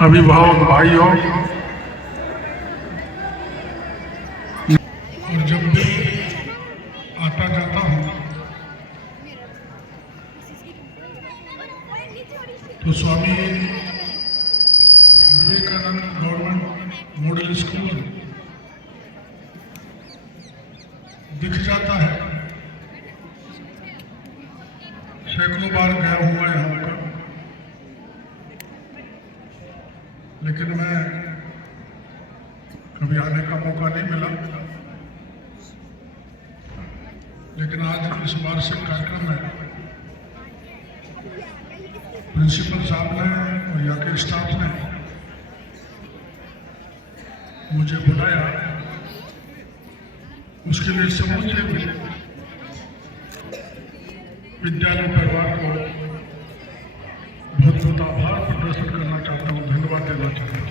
अभिभावक भाइयों, और जब भी आता जाता हूँ तो Swami Vivekananda government model school दिख जाता है। सैकड़ों बार गया हुआ है यहाँ पर, लेकिन मैं कभी आने का मौका नहीं मिला। लेकिन आज इस वार्षिक कार्यक्रम में प्रिंसिपल साहब ने और यहाँ के स्टाफ ने मुझे बुलाया, उसके लिए समूचे विद्यालय परिवार को बहुत बहुत आभार प्रदर्शन करना चाहता हूँ, धन्यवाद देना चाहता हूँ।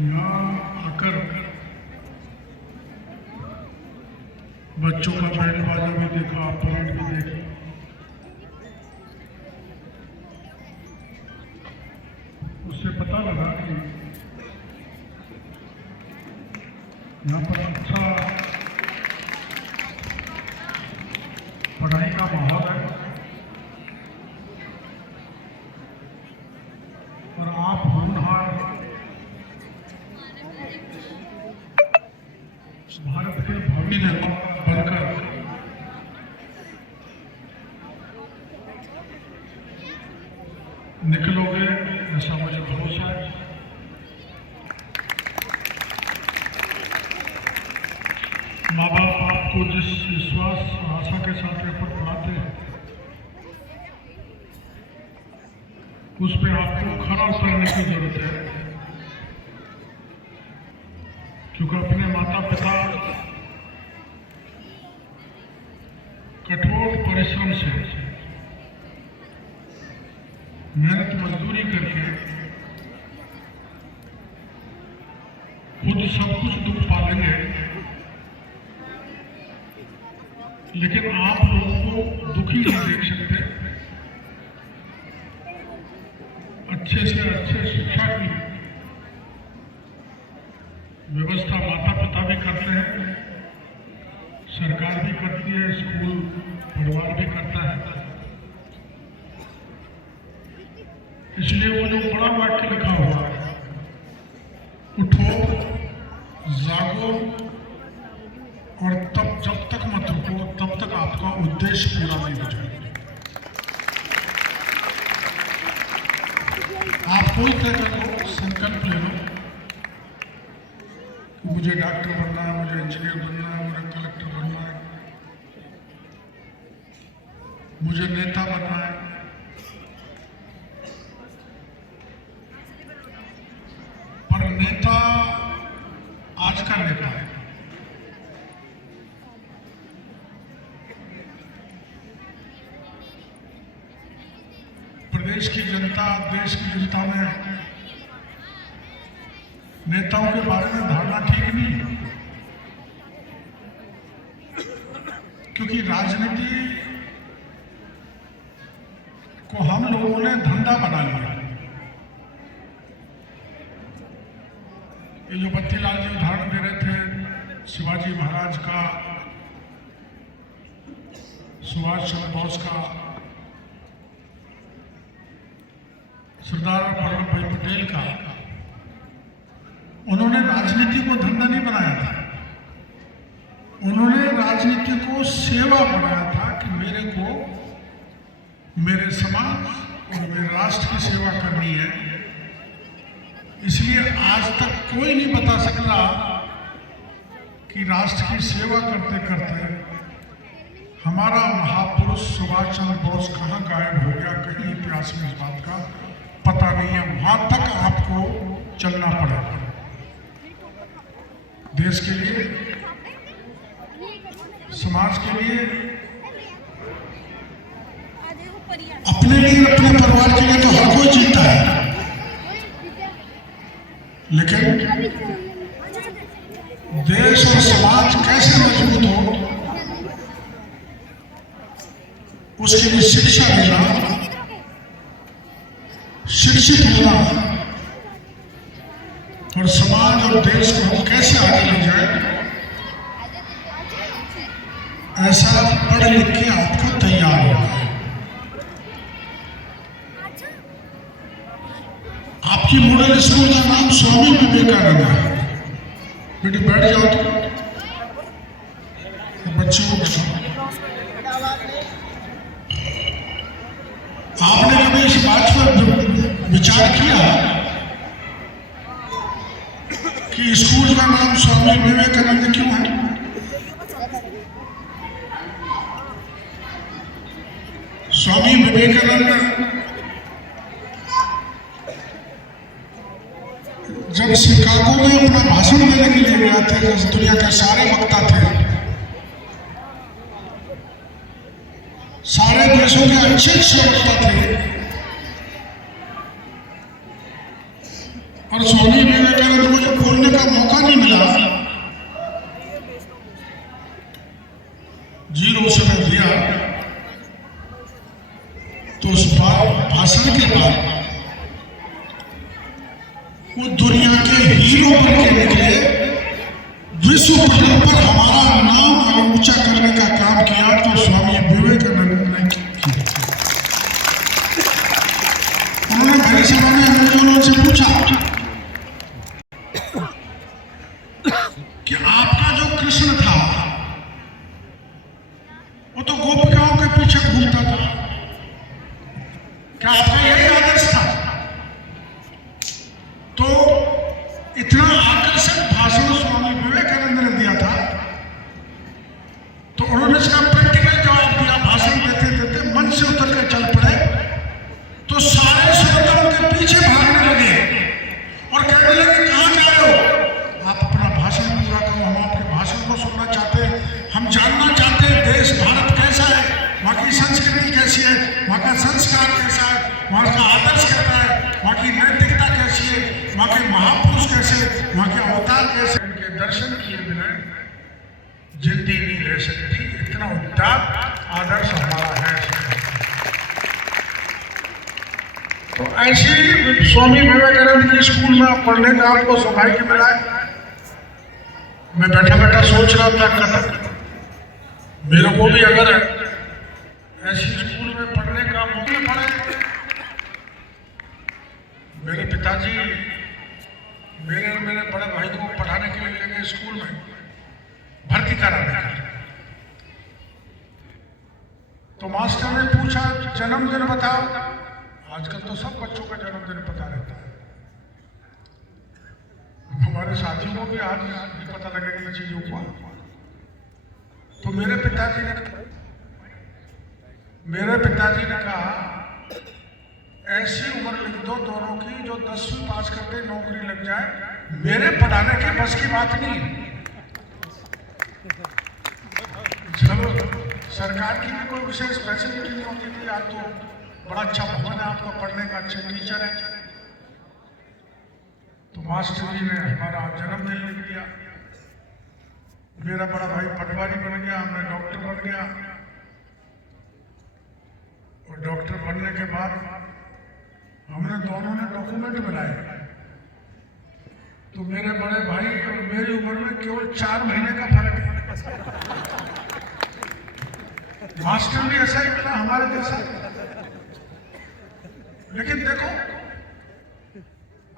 यहाँ आकर बच्चों का बैंड बाजा भी देखा, परेड भी देखी। उससे पता लगा कि यहाँ पर अच्छा पढ़ाई का माहौल है और आप होनहार भारत के भावी निर्माता बनकर निकलोगे, ऐसा मुझे भरोसा है। माँ बाप आपको जिस विश्वास और आशा के साथ यहाँ पर पढ़ाते हैं, उस पर आपको खरा उतरने की जरूरत है। क्योंकि अपने माता पिता कठोर परिश्रम से मेहनत मजदूरी करके खुद सब कुछ दुख पालेंगे, लेकिन आप लोगों को दुखी नहीं देख सकते। अच्छे से अच्छे शिक्षा की व्यवस्था माता पिता भी करते हैं, सरकार भी करती है, स्कूल परिवार भी करता है। इसलिए वो जो बड़ा वाक्य लिखा हुआ है, उठो जागो और तब जब तक मत रुको तब तक आपका उद्देश्य पूरा नहीं हो जाएगा। आप कोई तरह का संकल्प ले लो, मुझे डॉक्टर बनना है, मुझे इंजीनियर बनना है, मुझे कलेक्टर बनना है, मुझे नेता बनना है। पर नेता आज का नेता है, प्रदेश की जनता, देश की जनता ने नेताओं के बारे में धारणा ठीक नहीं है। क्योंकि राजनीति को हम लोगों ने धंधा बना लिया। ये जो बत्तीलाल जी उदाहरण दे रहे थे शिवाजी महाराज का, सुभाष चंद्र बोस का, सरदार वल्लभ भाई पटेल का, उन्होंने राजनीति को धंधा नहीं बनाया था। उन्होंने राजनीति को सेवा बनाया था कि मेरे को मेरे समाज और मेरे राष्ट्र की सेवा करनी है। इसलिए आज तक कोई नहीं बता सकता कि राष्ट्र की सेवा करते करते हमारा महापुरुष सुभाष चंद्र बोस कहाँ गायब हो गया, कहीं इतिहास में इस बात का पता नहीं है। वहां तक आपको चलना पड़ेगा। देश के लिए, समाज के लिए, अपने लिए, अपने परिवार के लिए तो हर कोई जीता है, लेकिन देश और समाज कैसे मजबूत हो, उसके लिए शिक्षा देना, शिक्षित होना और समाज और देश को हम कैसे आगे ले जाए, ऐसा पढ़ लिख के आपको तैयार होना है। आपकी मॉडल स्कूल का नाम स्वामी विवेकानंद है। बेटी बैठ जाओ तो बच्चों को बताओ। आपने कभी इस बात पर विचार किया कि स्कूल का नाम स्वामी विवेकानंद क्यों है? स्वामी विवेकानंद जब शिकागो में अपना भाषण देने के लिए गया थे, जब दुनिया के सारे वक्ता थे, सारे देशों के अच्छे अच्छे वक्ता थे, और स्वामी विवेकानंद को जब बोलने का मौका नहीं मिला, जीरो समय दिया, तो उस भाषण के बाद वो दुनिया के हीरो बन के निकले, विश्व पटल पर हमारा नाम अगर ऊंचा करने का काम किया तो स्वामी विवेकानंद ने किया। उन्होंने मेरे सामने अंग्रेजों से पूछा कि आपका जो कृष्ण था वो तो गोपिकाओं के पीछे घूमता था, क्या आपका यही आदर्श था? तो इतना आकर्षक भाषण स्वामी विवेकानंद ने दिया था, तो उन्होंने इसका प्रैक्टिकल जवाब दिया। भाषण देते देते मन से उतर कर चल पड़े, तो सारे श्रोताओं के पीछे भागने लगे और कहने लगे, कहाँ जा रहे हो? आप अपना भाषण पूरा करो, हम आपके भाषण को सुनना चाहते हैं, हम जानना चाहते हैं देश भारत कैसा है, वहाँ की संस्कृति कैसी है, वहाँ का संस्कार कैसा है, वहाँ का आदर्श कैसा है, वहाँ की नैतिकता कैसी है, वहाँ के महापुरुष कैसे, वहाँ के अवतार कैसे। उनके दर्शन किए बिना जिंदगी नहीं रह सकती, इतना उदात्त आदर्श हमारा है। तो ऐसी स्वामी विवेकानंद की स्कूल में पढ़ने का आपको सौभाग्य मिला है। मैं बैठा बैठा सोच रहा था, कटक मेरे को भी अगर ऐसी स्कूल में पढ़ने का मौका पड़े, मेरे पिताजी मेरे बड़े भाई को पढ़ाने के लिए ले गए स्कूल में, भर्ती कराने का। तो मास्टर ने पूछा, जन्मदिन बताओ। आजकल तो सब बच्चों का जन्मदिन पता रहता है, हमारे साथियों को भी आज नहीं पता लगेगा इन चीजों को। तो मेरे पिताजी ने कहा, ऐसी उम्र लिख दो दोनों की जो 10वीं पास करके नौकरी लग जाए, मेरे पढ़ाने के बस की बात नहीं है। चलो, सरकार की भी कोई विशेष फैसिलिटी नहीं होती थी, आज तो बड़ा अच्छा भवन है आपका, पढ़ने का अच्छे टीचर है। तो मास्टर जी ने हमारा जन्मदिन लिख दिया। मेरा बड़ा भाई पटवारी बन गया, मैं डॉक्टर बन गया, और डॉक्टर बनने के बाद हमने दोनों ने डॉक्यूमेंट बनाए। तो मेरे बड़े भाई और मेरी उम्र में केवल 4 महीने का फर्क है। मास्टर भी ऐसा ही मिला हमारे जैसा। लेकिन देखो,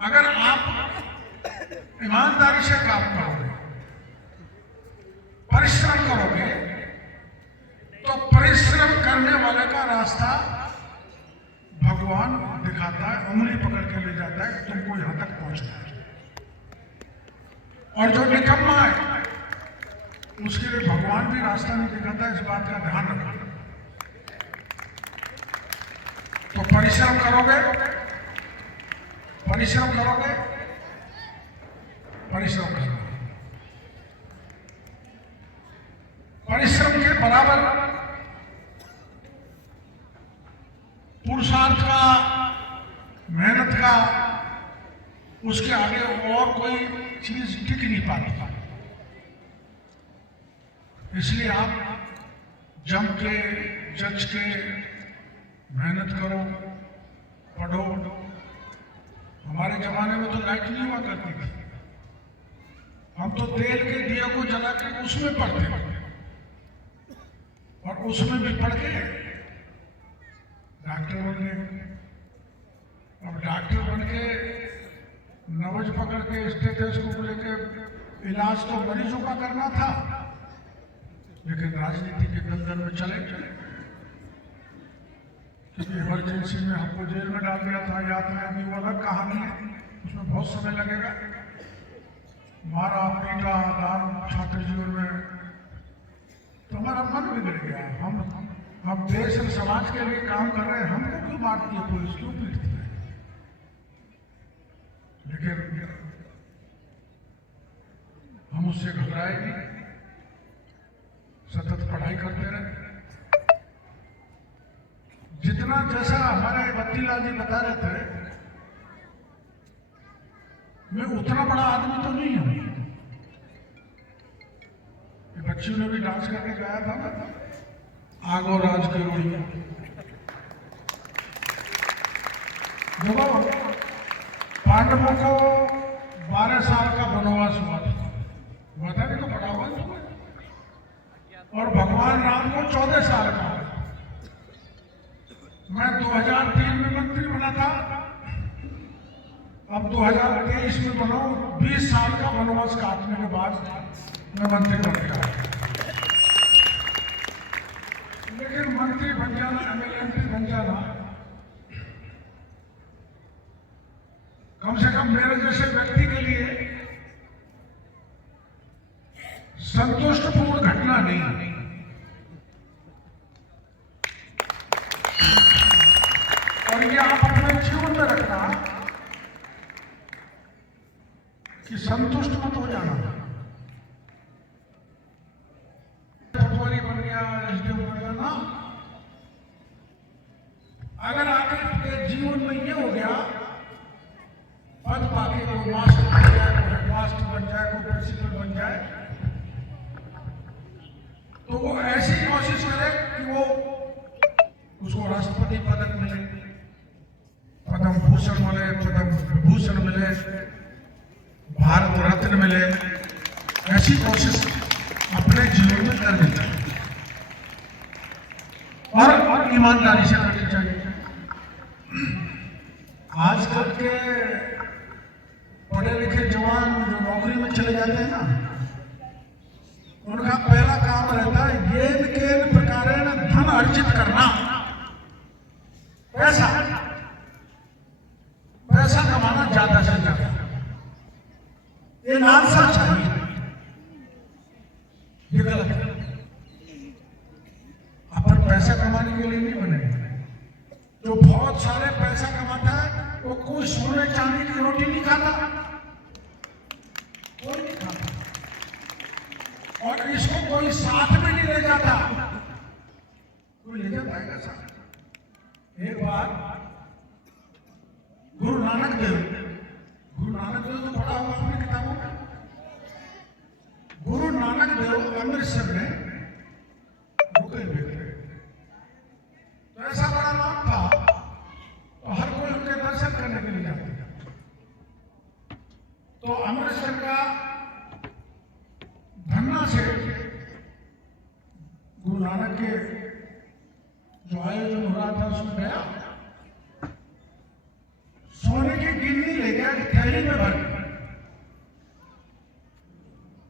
अगर आप ईमानदारी से काम करोगे, परिश्रम करोगे, तो परिश्रम करने वाले का रास्ता भगवान दिखाता है, उंगली पकड़ के ले जाता है, तुमको यहां तक पहुंचना है। और जो निकम्मा है उसके लिए भगवान भी रास्ता नहीं दिखाता है, इस बात का ध्यान रखना। तो परिश्रम करोगे, परिश्रम करोगे, परिश्रम करोगे, परिश्रम के बराबर पुरुषार्थ का, मेहनत का, उसके आगे और कोई चीज टिक नहीं पाती। इसलिए आप जम के जच के मेहनत करो, पढ़ो। हमारे जमाने में तो लाइट नहीं हुआ करती थी, हम तो तेल के दिए को जला के उसमें पढ़ते थे, और उसमें भी पढ़ के डॉक्टर बन गए। अब डॉक्टर बन के नवज पकड़ के स्टेथोस्कोप लेके इलाज तो मरीजों का करना था, लेकिन राजनीति के दलदल में चले क्योंकि इमरजेंसी में हमको जेल में डाल दिया था, याद है अभी, वो अलग कहानी है, उसमें बहुत समय लगेगा। मारा पीटा दान छात्र जीवन में, तो हमारा मन बिगड़ गया। हम देश और समाज के लिए काम कर रहे हैं, हमको क्यों मारती है पुलिस, क्यों पीटती है? लेकिन हम उससे घबराए नहीं, सतत पढ़ाई करते रहे। जितना जैसा हमारे बत्तीलाल जी बता रहे थे, मैं उतना बड़ा आदमी तो नहीं हूं। बच्चियों ने भी डांस करके गाया था ना, आगो राज के रोड़िया। देखो, पांडवों को 12 साल का वनवास हुआ था नहीं तो बड़ा हुआ, और भगवान राम को 14 साल का। मैं 2003 में मंत्री बना था, अब 2023 में बना, 20 साल का वनवास काटने के बाद मैं मंत्री बन गया। लेकिन मंत्री बन जाना, एमएलए बन जाना, कम से कम मेरे जैसे व्यक्ति के लिए संतुष्टपूर्ण घटना नहीं। और ये आप अपने जीवन में रखना कि संतुष्ट मत हो जाना। पटवारी बन गया, एसडीएम बन गया ना, अगर आपके जीवन में ये हो गया, पद पाके कोई मास्टर बन जाए, कोई हेडमास्टर बन जाए, कोई प्रिंसिपल बन जाए, तो वो ऐसी कोशिश करे कि वो उसको राष्ट्रपति पदक मिले, पद्म भूषण मिले, पद्म विभूषण मिले, भारत रत्न मिले। ऐसी कोशिश अपने जीवन में करनी चाहिए और ईमानदारी से करनी चाहिए। आजकल के पढ़े लिखे जवान जो नौकरी में चले जाते हैं ना, उनका पहला काम रहता है येन केन प्रकारेण धन अर्जित करना। पैसा कमाना ज्यादा से ज्यादा, ये आंसर चाहिए। ये गलत है। अपन पैसा कमाने के लिए नहीं बने। जो बहुत सारे पैसा कमाता है वो कोई सोने चांदी की रोटी नहीं खाता, कोई नहीं खाता, और इसको कोई साथ में नहीं ले जाता। कोई ले जाता है साथ? एक बार गुरु नानक देव तो पढ़ा होगा अपनी किताबों में। गुरु नानक देव अमृतसर में रुके हुए थे, तो ऐसा बड़ा नाम था तो हर कोई उनके दर्शन करने के लिए जाते थे। तो अमृतसर का धन्ना से गुरु नानक के जो आयोजन हो रहा था उसमें गया, सोने की गिन्नी ले गया थैली में भर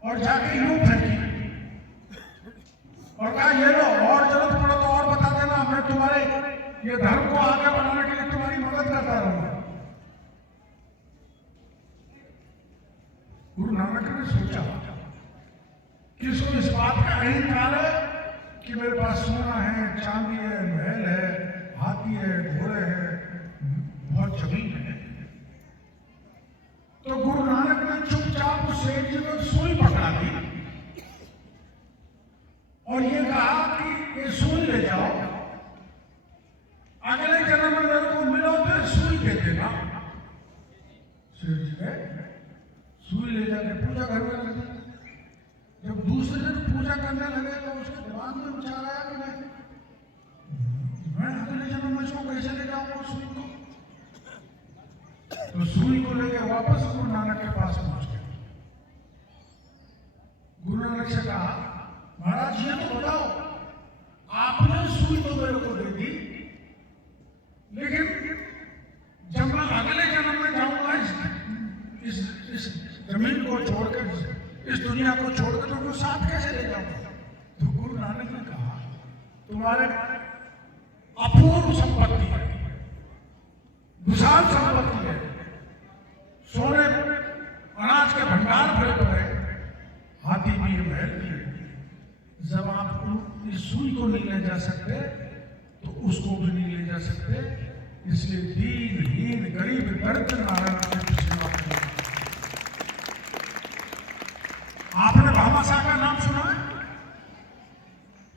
और जाके यूं फेंकी और कहा ये लो, और जरूरत पड़ा तो और बता देना, मैं तुम्हारे ये धर्म को आगे बढ़ाने के लिए तुम्हारी मदद करता रहूंगा। गुरु नानक ने सोचा कि इसको इस बात का अहंकार है कि मेरे पास सोना है, चांदी है, महल है, हाथी है, घोड़े है, बहुत जमीन है। तो गुरु नानक ने चुपचाप उस सेठ जी को सुई पकड़ा दी और ये कहा कि ये सुई ले जाओ, अगले जन्म में मेरे को मिलो तो सुई दे देना। सेठ जी ने सुई ले जाके पूजा घर में लगे। जब दूसरे दिन पूजा करने लगे तो उसके दिमाग में विचार आया कि मैं जाऊंगा सुई को। तो सुई को लेकर वापस गुरु नानक के पास पहुंच गए। गुरु नानक से कहा, महाराज ये तो बताओ, आपने सुई तो मेरे को दे दी, लेकिन जब मैं अगले जन्म में जाऊंगा इस जमीन को छोड़कर, इस दुनिया को छोड़कर, तो उनको साथ कैसे ले जाऊंगा? तो गुरु नानक ने कहा, तुम्हारे अपूर्व संपत्ति है, विशाल संपत्ति है, सोने अनाज के भंडार भरे पड़े, हाथी भी महल भी। जब आप इस सुई को नहीं ले जा सकते तो उसको भी नहीं ले जा सकते। इसलिए दीनहीन गरीब दर्द नारायण की सेवा करें। आपने भामाशाह का नाम सुना है?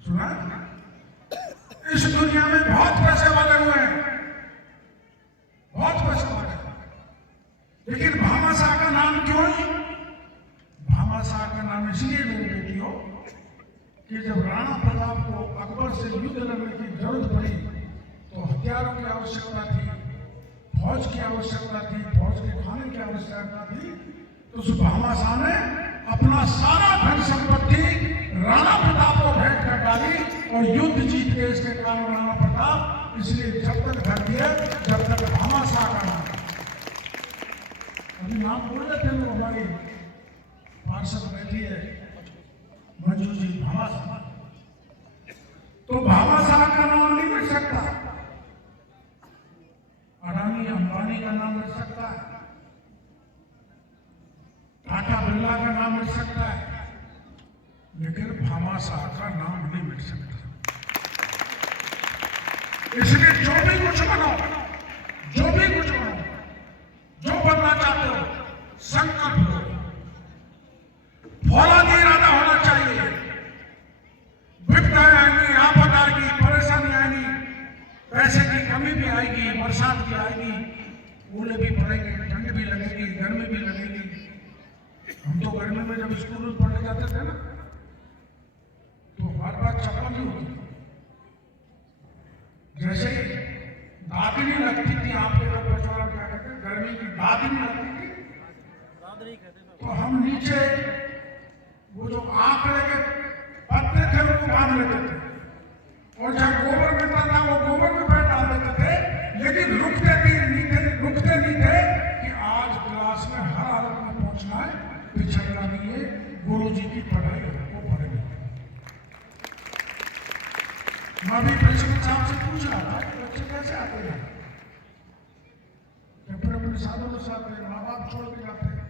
सुना है? इस दुनिया में बहुत पैसे वाले हुए हैं, बहुत पैसे वाले, लेकिन भामाशाह का नाम क्यों नहीं? भामाशाह का नाम इसलिए मेरी बेटियों कि जब राणा प्रताप को अकबर से युद्ध लड़ने की जरूरत पड़ी तो हथियारों की आवश्यकता थी, फौज की आवश्यकता थी, फौज के खाने की आवश्यकता थी। तो उस भामाशाह ने अपना सारा धन संपत्ति राणा प्रताप को भेंट कर डाली और युद्ध जीत के इसके कारण राणा प्रताप इसलिए जब तक घर दिए जब तक भामाशाह का नाम। अभी नाम बोल रहे थे लोग, हमारी पार्षद बैठी है मंजू जी, भामाशाह। तो भामाशाह का नाम नहीं मिल सकता, अडानी अंबानी का नाम मिल सकता है, टाटा बिरला का नाम मिल सकता है, लेकिन भामाशाह का नाम नहीं मिल सकता। इसलिए जो भी कुछ बनो, जो भी कुछ बनो, जो बनना चाहते हो, संकल्प लो, फौलादी इरादा होना चाहिए। विपदाएं आएंगी, आफत आएगी, परेशानी आएगी, पैसे की कमी भी आएगी, बरसात भी आएगी, ओले भी पड़ेंगे, ठंड भी लगेगी, गर्मी भी लगेगी। हम तो गर्मी में जब स्कूल पढ़ने जाते थे ना, तो हर बार चप्पल नहीं होती, जैसे ही दादनी लगती थी, आपके घर पचवाड़ा क्या कहते हैं, गर्मी की दादनी लगती थी, तो हम नीचे वो जो आंकड़े के पत्ते थे उनको बांध लेते थे, और जहाँ गोबर मिलता था वो गोबर में पैर डाल देते थे, लेकिन रुकते नहीं थे कि आज क्लास में हर हालत में पहुंचना है, पिछड़ना नहीं है, गुरु जी की पढ़ाई को पढ़ेंगे। मैं भी प्रिंसिपल साहब से पूछ रहा था कि बच्चे कैसे आते हैं, अपने साधों के साथ माँ बाप छोड़ के जाते हैं,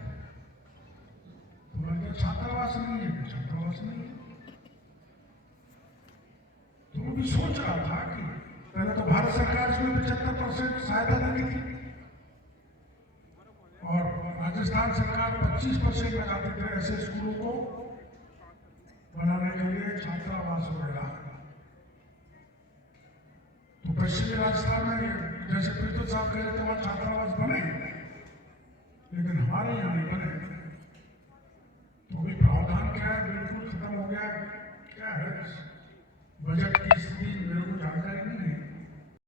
तो छात्रावास नहीं है, छात्रावास नहीं है। तो वो भी सोच रहा था कि पहले तो भारत सरकार इसमें 75% सहायता देती थी और राजस्थान सरकार 25% लगाते थे ऐसे स्कूलों को बनाने के लिए, छात्रावास वगैरह। तो पश्चिमी राजस्थान में जैसे पृथ्वी साहब कह रहे थे वहां छात्रावास बने, लेकिन हमारे यहाँ नहीं बने। तो भी प्रावधान क्या है, बिल्कुल खत्म हो गया, क्या है बजट की स्थिति मेरे को जानकारी नहीं।